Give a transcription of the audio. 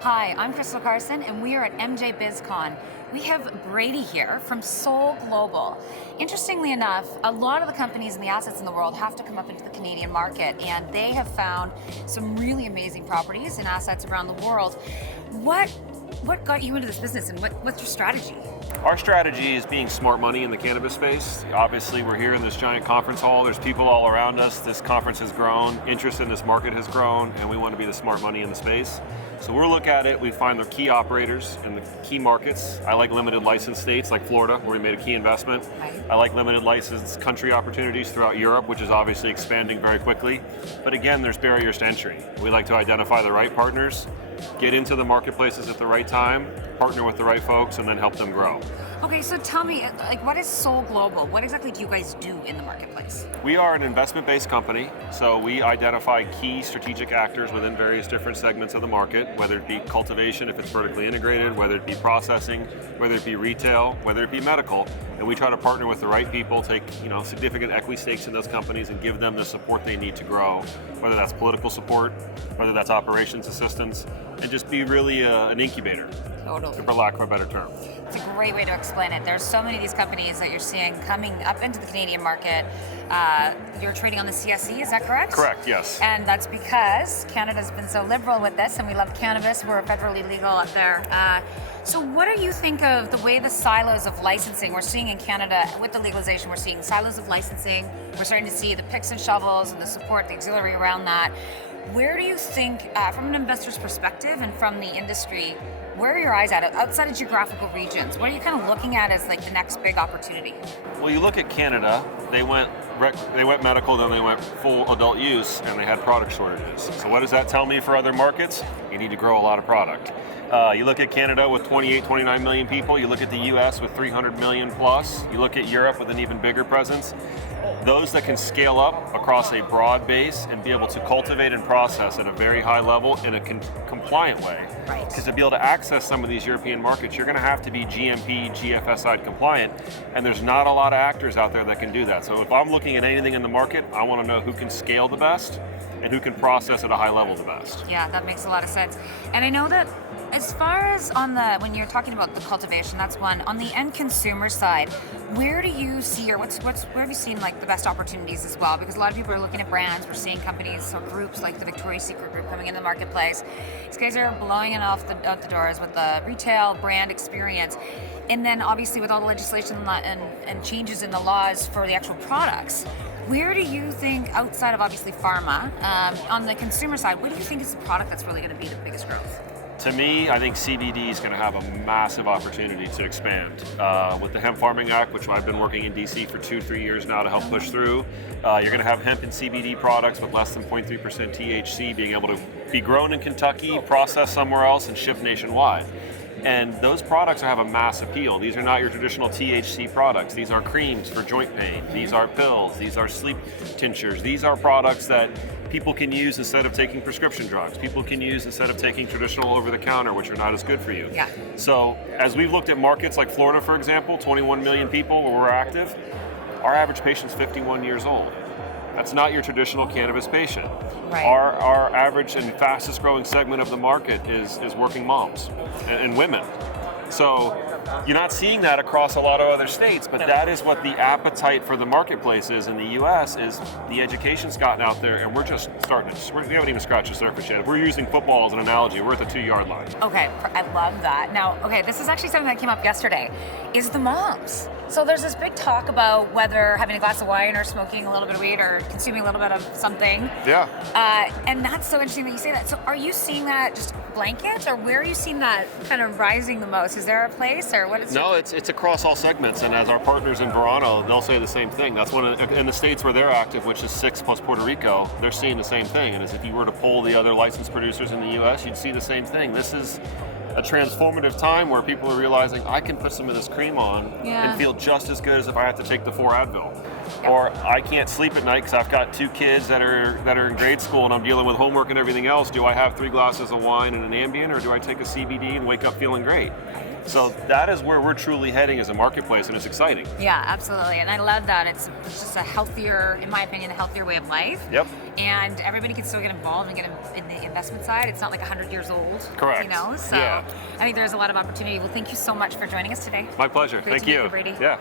Hi, I'm Crystal Carson, and we are at MJ BizCon. We have Brady here from Sol Global. Interestingly enough, a lot of the companies and the assets in the world have to come up into the Canadian market, and they have found some really amazing properties and assets around the world. What got you into this business, and what's your strategy? Our strategy is being smart money in the cannabis space. Obviously, we're here in this giant conference hall. There's people all around us. This conference has grown. Interest in this market has grown, and we want to be the smart money in the space. So we'll look at it. We find the key operators in the key markets. I like limited license states like Florida, where we made a key investment. Right. I like limited license country opportunities throughout Europe, which is obviously expanding very quickly. But again, there's barriers to entry. We like to identify the right partners, get into the marketplaces at the right time, partner with the right folks, and then help them grow. Okay, so tell me, what is Sol Global? What exactly do you guys do in the marketplace? We are an investment-based company, so we identify key strategic actors within various different segments of the market, whether it be cultivation, if it's vertically integrated, whether it be processing, whether it be retail, whether it be medical, and we try to partner with the right people, take significant equity stakes in those companies, and give them the support they need to grow, whether that's political support, whether that's operations assistance, and just be really an incubator, Totally. for lack of a better term. It's a great way to explain it. There's so many of these companies that you're seeing coming up into the Canadian market. You're trading on the CSE, is that correct? Correct, yes. And that's because Canada's been so liberal with this, and we love cannabis. We're federally legal up there. So what do you think of the way the silos of licensing we're seeing in Canada with the legalization? We're seeing silos of licensing. We're starting to see the picks and shovels and the support, the auxiliary around that. Where do you think, from an investor's perspective and from the industry, where are your eyes at outside of geographical regions? What are you kind of looking at as like the next big opportunity? Well, you look at Canada, they went medical, then they went full adult use, and they had product shortages. So what does that tell me for other markets? You need to grow a lot of product. You look at Canada with 28, 29 million people. You look at the US with 300 million plus. You look at Europe with an even bigger presence. Those that can scale up across a broad base and be able to cultivate and process at a very high level in a compliant way. Right. Because to be able to access some of these European markets, you're going to have to be GMP, GFSI compliant, and there's not a lot of actors out there that can do that. So if I'm looking at anything in the market, I want to know who can scale the best and who can process at a high level the best. Yeah, that makes a lot of sense. And I know that as far as when you're talking about the cultivation, that's one. On the end consumer side, where do you see, or where have you seen like the best opportunities as well? Because a lot of people are looking at brands. We're seeing companies or groups like the Victoria's Secret Group coming into the marketplace. These guys are blowing it out the doors with the retail brand experience. And then obviously with all the legislation and changes in the laws for the actual products, where do you think, outside of obviously pharma, on the consumer side, what do you think is the product that's really going to be the biggest growth? To me, I think CBD is going to have a massive opportunity to expand. With the Hemp Farming Act, which I've been working in DC for 2-3 years now to help push through, you're going to have hemp and CBD products with less than 0.3% THC being able to be grown in Kentucky, processed somewhere else, and shipped nationwide. And those products have a mass appeal. These are not your traditional THC products. These are creams for joint pain. These are pills. These are sleep tinctures. These are products that people can use instead of taking prescription drugs. People can use instead of taking traditional over-the-counter, which are not as good for you. Yeah. So as we've looked at markets like Florida, for example, 21 million people where we're active, our average patient's 51 years old. That's not your traditional cannabis patient. Right. Our average and fastest growing segment of the market is working moms and women. So you're not seeing that across a lot of other states, but that is what the appetite for the marketplace is in the US. Is the education's gotten out there, and we're just starting to, we haven't even scratched the surface yet. If we're using football as an analogy, we're at the 2-yard line. Okay, I love that. Now, okay, this is actually something that came up yesterday, is the moms. So there's this big talk about whether having a glass of wine or smoking a little bit of weed or consuming a little bit of something. Yeah. And that's so interesting that you say that. So are you seeing that just blanket, or where are you seeing that kind of rising the most? Is there a place, or what is No, it's across all segments, and as our partners in Verano, they'll say the same thing. That's one in the states where they're active, which is 6 plus Puerto Rico, they're seeing the same thing. And as if you were to poll the other licensed producers in the US, you'd see the same thing. This is a transformative time where people are realizing I can put some of this cream on and feel just as good as if I had to take the 4 Advil. Yep. Or I can't sleep at night because I've got 2 kids that are in grade school and I'm dealing with homework and everything else. Do I have 3 glasses of wine and an Ambien, or do I take a CBD and wake up feeling great? So that is where we're truly heading as a marketplace, and it's exciting. Yeah, absolutely. And I love that. It's just a healthier, in my opinion, a healthier way of life. Yep. And everybody can still get involved and get in the investment side. It's not like 100 years old. Correct. You know? So Yeah. I think there's a lot of opportunity. Well, thank you so much for joining us today. My pleasure. Great Thank to meet you. you, Brady. Yeah.